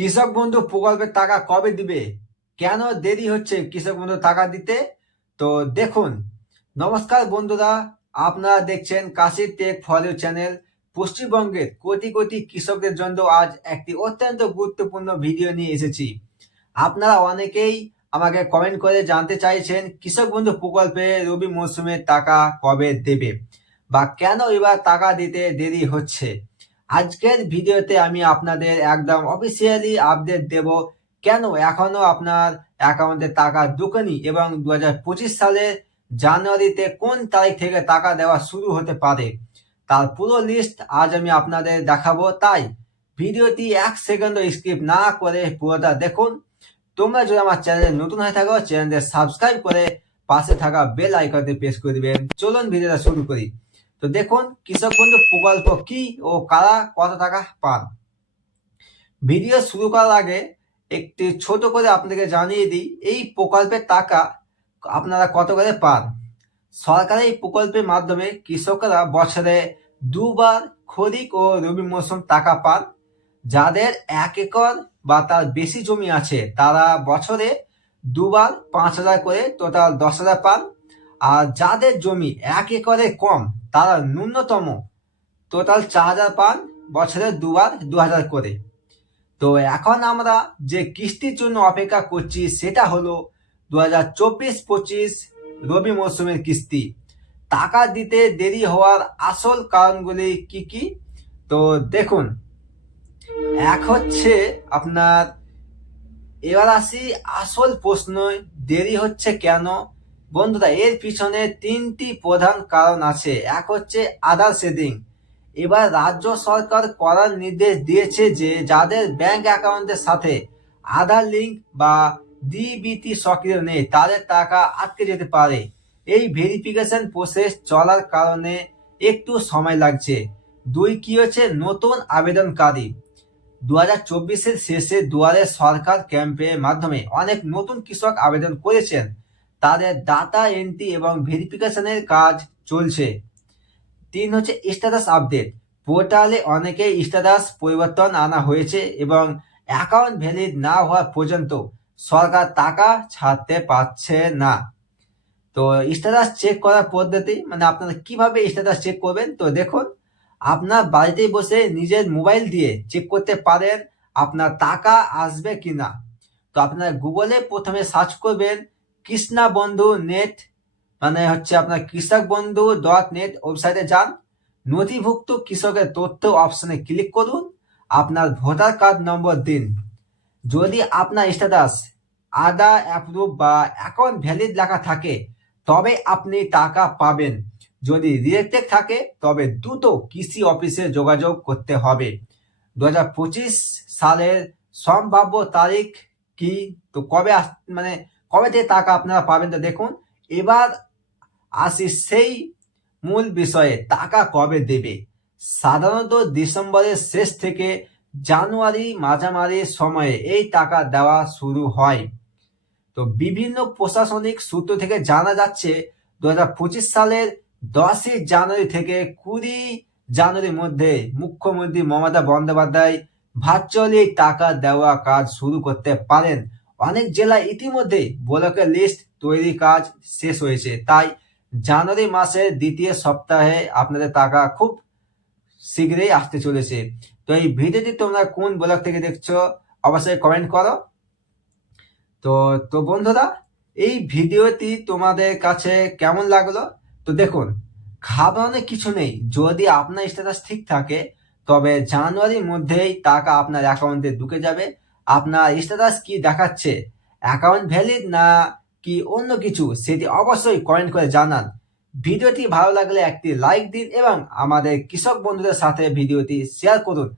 কৃষক বন্ধু প্রকল্পের টাকা কবে দিবে? কেন দেরি হচ্ছে কৃষক বন্ধু টাকা দিতে? তো দেখুন। নমস্কার বন্ধুরা, আপনারা দেখছেন কাশির টেক ফর ইউ চ্যানেল। পশ্চিমবঙ্গের কোটি কোটি কৃষকদের জন্য আজ একটি অত্যন্ত গুরুত্বপূর্ণ ভিডিও নিয়ে এসেছি। আপনারা অনেকেই আমাকে কমেন্ট করে জানতে চাইছেন কৃষক বন্ধু প্রকল্পে রবি মরশুমের টাকা কবে দেবে বা কেন এবার টাকা দিতে দেরি হচ্ছে। আজকের ভিডিওতে আমি আপনাদের একদম অফিসিয়ালি আপডেট দেব কেন এখনো আপনার অ্যাকাউন্টে টাকা ঢোকেনি এবং 2025 সালের জানুয়ারিতে কোন তারিখ থেকে টাকা দেওয়া শুরু হতে পারে তার পুরো লিস্ট আজ আমি আপনাদের দেখাবো। তাই ভিডিওটি 1 সেকেন্ডও স্কিপ না করে পুরোটা দেখুন। তোমরা যদি আমার চ্যানেলে নতুন হয়ে থাকো চ্যানেলটি সাবস্ক্রাইব করে পাশে থাকা বেল আইকনটি প্রেস করে দিবেন। চলুন ভিডিওটা শুরু করি। তো দেখুন কৃষক বন্ধু প্রকল্প কি ও কারা কত টাকা পান। ভিডিও শুরু করার আগে একটি ছোট করে আপনাদেরকে জানিয়ে দিই এই প্রকল্পের টাকা আপনারা কত করে পান। সরকারি এই প্রকল্পের মাধ্যমে কৃষকরা বছরে দুবার খরিফ ও রবি মৌসুম টাকা পান। যাদের 1 একর বা তার বেশি জমি আছে তারা বছরে দুবার 5,000 করে টোটাল 10,000 পান। আর যাদের জমি 1 একরের কম তারা ন্যূনতম টোটাল 4,000 পান, বছরে দুবার 2,000 করে। তো এখন আমরা যে কিস্তির জন্য অপেক্ষা করছি সেটা হলো 2024-25 রবি মৌসুমের কিস্তি। টাকা দিতে দেরি হওয়ার আসল কারণগুলি কি কি? তো দেখুন, এক হচ্ছে আপনার, এবার আসি আসল প্রশ্ন, দেরি হচ্ছে কেন। বন্ধুরা, এর পিছনে 3টি প্রধান কারণ আছে। এক হচ্ছে আধার শেডিং। এবার রাজ্য সরকার করার নির্দেশ দিয়েছে যে যাদের ব্যাংক অ্যাকাউন্টের সাথে আধার লিঙ্ক বা ডিবিটি সক্রিয় নেই তাদের টাকা আটকে যেতে পারে। এই ভেরিফিকেশন প্রসেস চলার কারণে একটু সময় লাগছে। দুই, কি হচ্ছে নতুন আবেদনকারী। 2024-এর শেষে দুয়ারে সরকার ক্যাম্পের মাধ্যমে অনেক নতুন কৃষক আবেদন করেছেন। তাদের ডাটা এন্ট্রি এবং ভেরিফিকেশনের কাজ চলছে। 3 হচ্ছে স্ট্যাটাস আপডেট। পোর্টালে অনেকে স্ট্যাটাস পরিবর্তন আনা হয়েছে এবং অ্যাকাউন্ট ভ্যালিড না হওয়া পর্যন্ত সরকার টাকা ছাড়তে পারছে না। তো স্ট্যাটাস চেক করার পদ্ধতি, মানে আপনারা কিভাবে স্ট্যাটাস চেক করবেন। তো দেখুন, আপনার বাড়িতেই বসে নিজের মোবাইল দিয়ে চেক করতে পারেন আপনার টাকা আসবে কিনা। তো আপনার গুগলে প্রথমে সার্চ করবেন কৃষ্ণা বন্ধু নেট, মানে হচ্ছে আপনার কৃষক বন্ধু .net ওয়েবসাইটে যান। নথিভুক্ত কৃষকের তথ্য অপশনে ক্লিক করুন। আপনার ভোটার কার্ড নম্বর দিন। যদি আপনার স্ট্যাটাস আদা অ্যাপ্রুভ বা অ্যাকাউন্ট ভ্যালিড লেখা থাকে তবে আপনি টাকা পাবেন। যদি রিজেক্টেড থাকে তবে দ্রুত কৃষি অফিসে যোগাযোগ করতে হবে। 2025 সালের সম্ভাব্য তারিখ কি? তো কবে থেকে টাকা আপনারা পাবেন। তো দেখুন, এবার আসি সেই মূল বিষয়ে, টাকা কবে দেবে। সাধারণত ডিসেম্বরের শেষ থেকে জানুয়ারি মাঝামাঝি সময়ে এই টাকা দেওয়া শুরু হয়। তো বিভিন্ন প্রশাসনিক সূত্র থেকে জানা যাচ্ছে 2025 সালের 10ই জানুয়ারি থেকে 20 জানুয়ারির মধ্যে মুখ্যমন্ত্রী মমতা বন্দ্যোপাধ্যায় ভার্চুয়ালি টাকা দেওয়া কাজ শুরু করতে পারেন। অনেক জেলায় ইতিমধ্যে ব্লকের লিস্ট তৈরি কাজ শেষ হয়েছে। তাই জানুয়ারি মাসের দ্বিতীয় সপ্তাহে আপনাদের টাকা খুব শীঘ্রই আসতে চলেছে। তো এই ভিডিওটি তোমরা কোন ব্লক থেকে দেখছো অবশ্যই কমেন্ট করো। তো তো বন্ধুরা, এই ভিডিওটি তোমাদের কাছে কেমন লাগলো? তো দেখুন, ঘাবড়ানোর কিছু নেই। যদি আপনার স্ট্যাটাস ঠিক থাকে তবে জানুয়ারির মধ্যেই টাকা আপনার অ্যাকাউন্টে ঢুকে যাবে। আপনার স্ট্যাটাস কি দেখাচ্ছে, অ্যাকাউন্ট ভ্যালিড না কি অন্য কিছু, সেটি অবশ্যই কমেন্ট করে জানান। ভিডিওটি ভালো লাগলে একটি লাইক দিন এবং আমাদের কৃষক বন্ধুদের সাথে ভিডিওটি শেয়ার করুন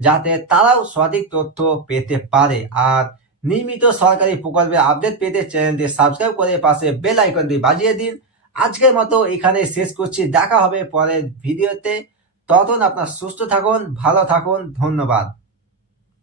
যাতে তারাও সঠিক তথ্য পেতে পারে। আর নিয়মিত সরকারি প্রকল্পের আপডেট পেতে চ্যানেলটি সাবস্ক্রাইব করে পাশে বেল আইকনটি বাজিয়ে দিন। আজকের মতো এখানে শেষ করছি, দেখা হবে পরের ভিডিওতে। ততক্ষণ আপনার সুস্থ থাকুন, ভালো থাকুন, ধন্যবাদ।